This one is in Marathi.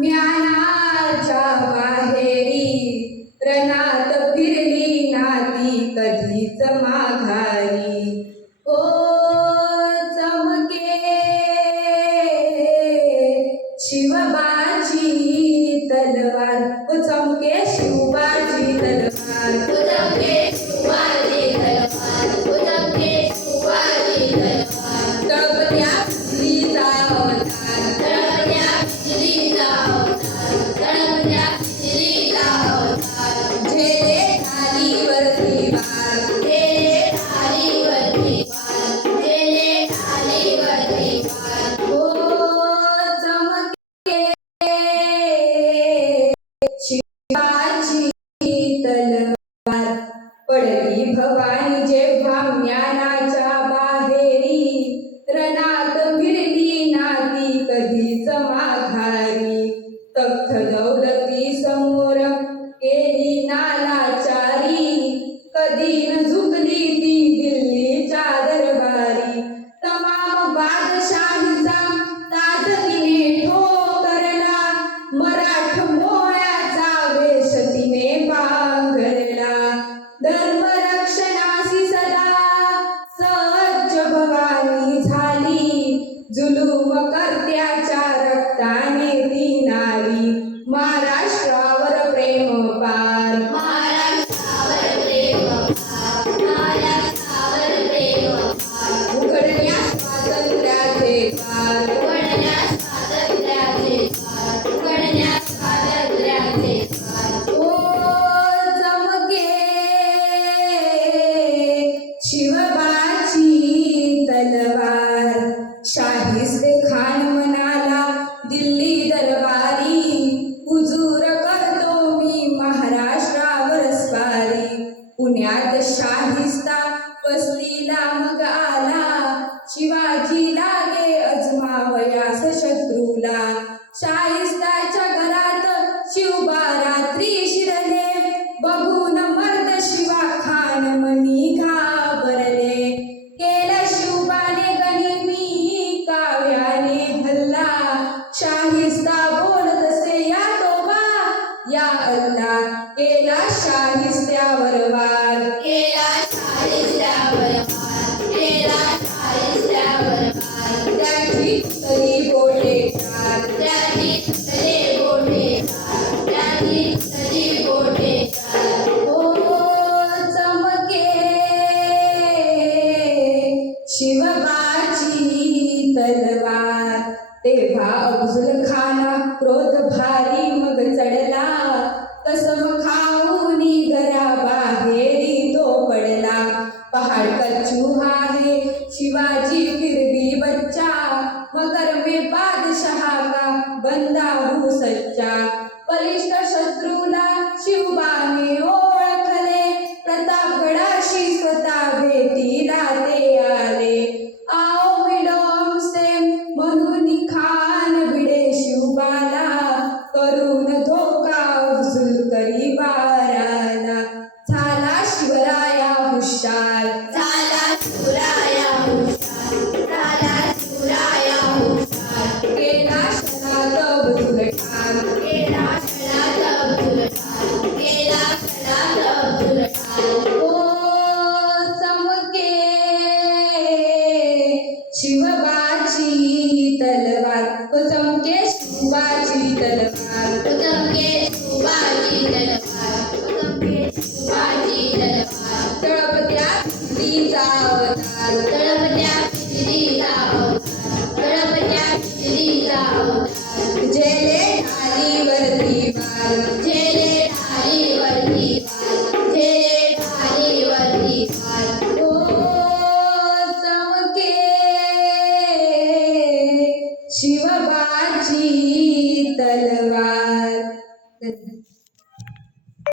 ज्ञानाच्या माहेरी रणात फिरली नाती कधीच माघारी. ओ चमके शिवबाची तलवार, ओ चमके शिवबाची तलवार, ओ चमके शिवाजी तलवार, ओ चमके शिवाजी तलवार. तळपत्या बिजलीचा अवतार, तळपत्या बिजलीचा अवतार, तळपत्या बिजलीचा अवतार. झेले ढालीवरती वार, झेले ढालीवरती वार, झेले ढालीवरती वार. ओ चमके शिवाची तलवार. पडली भवानी जेव्हा ज्ञानाच्या बाहेरी रणात फिरली नाती कधीच माघारी. तख्त दौलती समोर केली नालाचारी, कधी न झुकली ती दिल्लीच्या दरबारी. तमाम बादशाहीचा ताज तिने ठोकरला, मराठ मोळ्याचा वेश तिने पांघरला. धर्मरक्षणासी सदा सज्ज भवानी झाली, जुलूम कर्त्याच्या रक्ताने ती नारी. महाराष्ट्रावर प्रेम पार, महाराष्ट्रावर प्रेम फार, महाराष्ट्रावर प्रेम फार. उघडल्या स्वातंत्र्याचे द्वार, उघडल्या स्वातंत्र्याचे द्वार, उघडल्या स्वातंत्र्याचे द्वार. ओ चमके शिवबाची तलवार. शाहिस्ते खान म्हणाला दिल्ली दरबारी, हुजूर करतो मी महाराष्ट्रावर स्वारी. पुण्यात शाहिस्ता वसलीला मग आला, शिवाजी लागे अजमावयास शत्रूला. शाहिस्ताच्या घरात शिवबा रात्री शिरले, बघून मर्द शिवा खान मनी घाबरले. केला शिवबाने गनिमी काव्याने हल्ला, शाहिस्ता बोलत असे या तोबा या अल्ला. केला शाहिस्त्यावर वार, केला शाहिस्त्यावर वार, केला शाहिस्त्यावर वार. त्याची तरी बोटे चार, त्याची तुटले बोटे चार, त्याची तुटली बोटे चार. ओ चमके शिवबाची तलवार. तेव्हा अफजल खाना क्रोध भारी मग चढला, कसम खाऊनी घराबाहेरी तो पडला. पहाड़ पर चूहा है शिवाजी फिर भी बच्चा, मगर मैं बादशाह का बंदा हूँ सच्चा. बलिष्ठ शत्रूला शिवबाने ओळखले, प्रतापगडाशी स्वतः भेटीला ते आले. आओ मिळो हमसे म्हणून खान भिडे शिवबाला, करून धोका अफजल करी बाराला. झाला शिवराया हुशार, झाला शिवराया हुशार, झाला शिवराया हुशार. केला क्षणात अफजल ठार. केला क्षणात अब्दुल ठार, केला क्षणात अब्दुल ठार. ओ चमके शिवबाची तलवार, ओ चमके